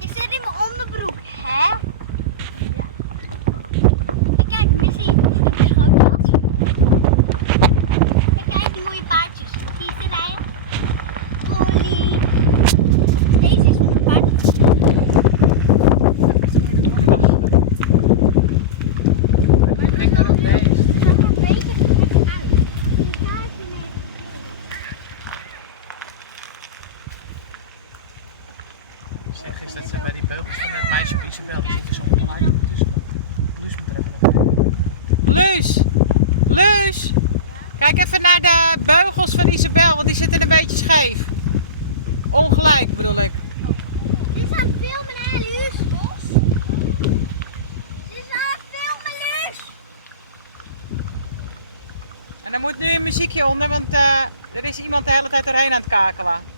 Ik zit in mijn onderbroek, hè? Kijk, Missy. Kijk die mooie paardjes. Die is erbij. Molly. Deze is mijn paard. Zeg eens dat ze bij die beugels van het meisje op Isabel, die zitten zo onderuit. Dus Luus moet er even naar. Luus! Luus! Kijk even naar de beugels van Isabel, want die zitten een beetje scheef. Ongelijk bedoel ik. Dit is aan het filmen, hè, Luus? Dit is aan het filmen, Luus! En er moet nu een muziekje onder, want er is iemand de hele tijd doorheen aan het kakelen.